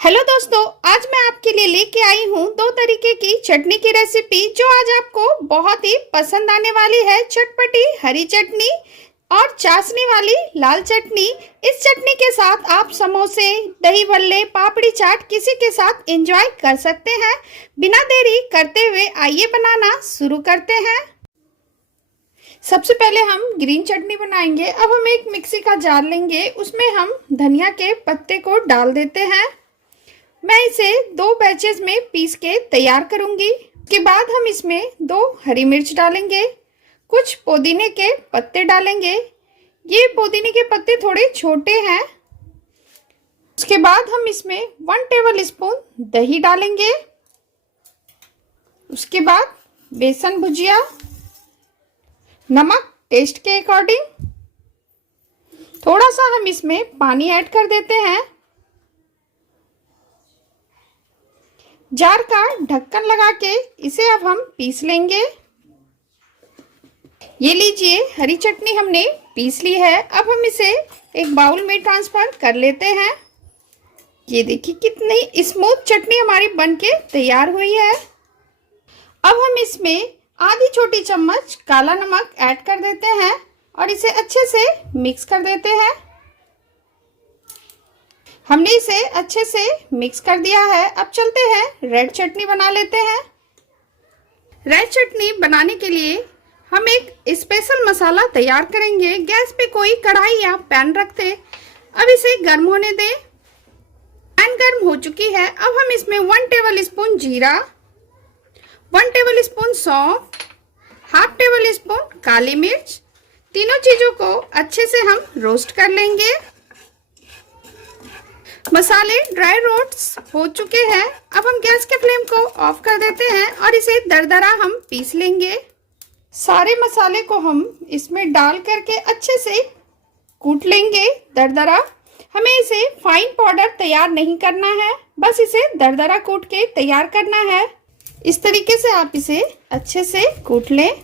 Hello दोस्तों, आज मैं आपके लिए लेके आई हूँ दो तरीके की चटनी की रेसिपी जो आज आपको बहुत ही पसंद आने वाली है। चटपटी हरी चटनी और चाशनी वाली लाल चटनी। इस चटनी के साथ आप समोसे, दही भल्ले, पापड़ी चाट किसी के साथ एंजॉय कर सकते हैं। बिना देरी करते हुए आइए बनाना शुरू करते हैं। सबसे पहले हम ग्रीन चटनी बनाएंगे। अब हम एक मिक्सी का जार लेंगे, उसमें हम धनिया के पत्ते को डाल देते हैं। मैं इसे 2 बैचेस में पीस के तैयार करूंगी। उसके बाद हम इसमें 2 हरी मिर्च डालेंगे, कुछ पुदीने के पत्ते डालेंगे। ये पुदीने के पत्ते थोड़े छोटे हैं। उसके बाद हम इसमें 1 टेबल स्पून दही डालेंगे। उसके बाद बेसन भुजिया, नमक टेस्ट के अकॉर्डिंग, थोड़ा सा हम इसमें पानी ऐड कर देते हैं। जार का ढक्कन लगा के इसे अब हम पीस लेंगे। ये लीजिए, हरी चटनी हमने पीस ली है। अब हम इसे एक बाउल में ट्रांसफर कर लेते हैं। ये देखिए कितनी स्मूथ चटनी हमारी बनके तैयार हुई है। अब हम इसमें आधी छोटी चम्मच काला नमक ऐड कर देते हैं और इसे अच्छे से मिक्स कर देते हैं। हमने इसे अच्छे से मिक्स कर दिया है। अब चलते हैं रेड चटनी बना लेते हैं। रेड चटनी बनाने के लिए हम एक स्पेशल मसाला तैयार करेंगे। गैस पे कोई कढ़ाई या पैन रखते, अब इसे गर्म होने दें। पैन गर्म हो चुकी है। अब हम इसमें 1 टेबल स्पून जीरा, 1 टेबल स्पून सौंफ, हाफ टेबल स्पून काली मिर्च, तीनों चीजों को अच्छे से हम रोस्ट कर लेंगे। मसाले ड्राई रोस्ट हो चुके हैं। अब हम गैस के फ्लेम को ऑफ कर देते हैं और इसे दरदरा हम पीस लेंगे। सारे मसाले को हम इसमें डाल करके अच्छे से कूट लेंगे दरदरा। हमें इसे फाइन पाउडर तैयार नहीं करना है, बस इसे दरदरा कूट के तैयार करना है। इस तरीके से आप इसे अच्छे से कूट लें।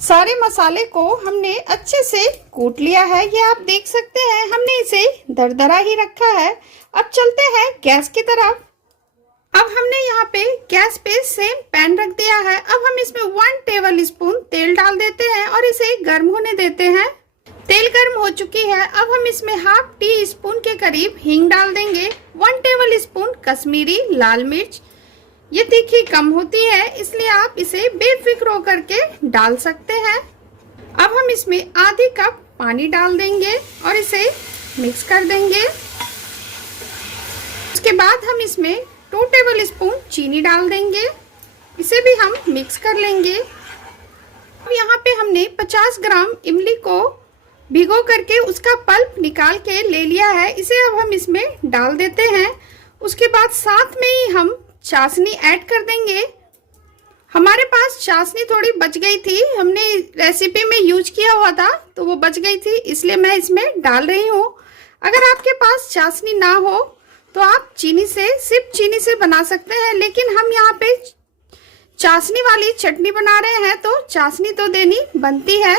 सारे मसाले को हमने अच्छे से कूट लिया है। ये आप देख सकते हैं, हमने इसे दरदरा ही रखा है। अब चलते हैं गैस की तरफ। अब हमने यहाँ पे गैस पे सेम पैन रख दिया है। अब हम इसमें 1 टेबल स्पून तेल डाल देते हैं और इसे गर्म होने देते हैं। तेल गर्म हो चुकी है। अब हम इसमें हाफ टी स्पून के करीब हींग डाल देंगे। 1 टेबल स्पून कश्मीरी लाल मिर्च, ये तीखी कम होती है इसलिए आप इसे बेफिक्र होकर के डाल सकते हैं। अब हम इसमें आधी कप पानी डाल देंगे और इसे मिक्स कर देंगे। उसके बाद हम इसमें 2 टेबल स्पून चीनी डाल देंगे, इसे भी हम मिक्स कर लेंगे। अब यहाँ पे हमने 50 ग्राम इमली को भिगो करके उसका पल्प निकाल के ले लिया है, इसे अब हम इसमें डाल देते हैं। उसके बाद साथ में ही हम चाशनी ऐड कर देंगे। हमारे पास चाशनी थोड़ी बच गई थी, हमने रेसिपी में यूज किया हुआ था तो वो बच गई थी, इसलिए मैं इसमें डाल रही हूँ। अगर आपके पास चाशनी ना हो तो आप चीनी से, सिर्फ चीनी से बना सकते हैं, लेकिन हम यहाँ पे चाशनी वाली चटनी बना रहे हैं तो चाशनी तो देनी बनती है।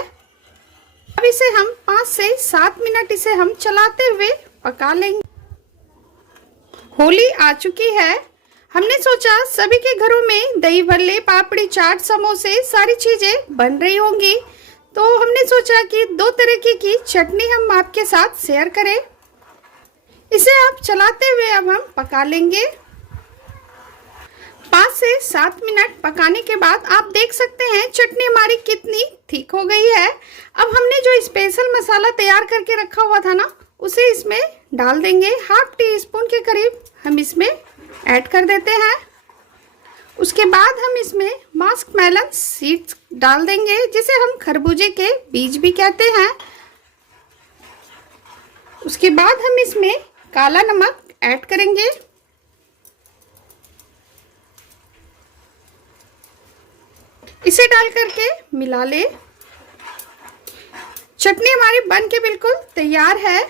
अब इसे हम 5 से 7 मिनट इसे हम चलाते हुए पका लेंगे। होली आ चुकी है। हमने सोचा सभी के घरों में दही भल्ले, पापड़ी चाट, समोसे सारी चीजें बन रही होंगी, तो हमने सोचा कि 2 तरीके की चटनी हम आपके साथ शेयर करें। इसे आप चलाते हुए अब हम पका लेंगे। 5 से 7 मिनट पकाने के बाद आप देख सकते हैं चटनी हमारी कितनी थिक हो गई है। अब हमने जो स्पेशल मसाला तैयार करके रखा हुआ था ना, उसे इसमें डाल देंगे। हाफ टी स्पून के करीब हम इसमें ऐड कर देते हैं। उसके बाद हम इसमें मस्क मेलन सीड्स डाल देंगे, जिसे हम खरबूजे के बीज भी कहते हैं। उसके बाद हम इसमें काला नमक ऐड करेंगे। इसे डाल करके मिला ले। चटनी हमारी बन के बिल्कुल तैयार है।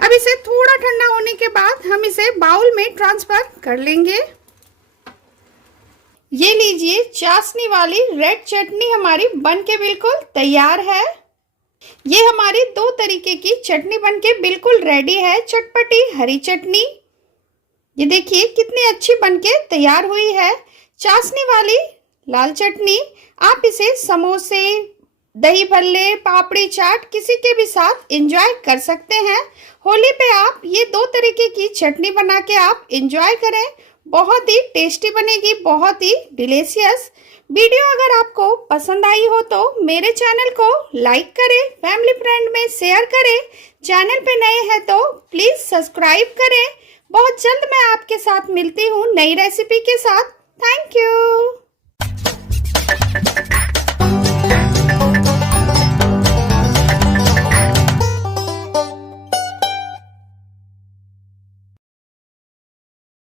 अब इसे थोड़ा ठंडा होने के बाद हम इसे बाउल में ट्रांसफर कर लेंगे। ये लीजिए, चाशनी वाली रेड चटनी हमारी बन के बिल्कुल तैयार है। ये हमारी दो तरीके की चटनी बनके बिल्कुल रेडी है, चटपटी हरी चटनी। ये देखिए कितनी अच्छी बनके तैयार हुई है। चाशनी वाली लाल चटनी, आप इसे समोसे, दही भल्ले, पापड़ी चाट किसी के भी साथ एंजॉय कर सकते हैं। होली पे आप ये दो तरीके की चटनी बना के आप एंजॉय करें, बहुत ही टेस्टी बनेगी, बहुत ही डिलीशियस। वीडियो अगर आपको पसंद आई हो तो मेरे चैनल को लाइक करें, फैमिली फ्रेंड में शेयर करें। चैनल पे नए हैं तो प्लीज़ सब्सक्राइब करें। बहुत जल्द मैं आपके साथ मिलती हूँ नई रेसिपी के साथ। Thank you.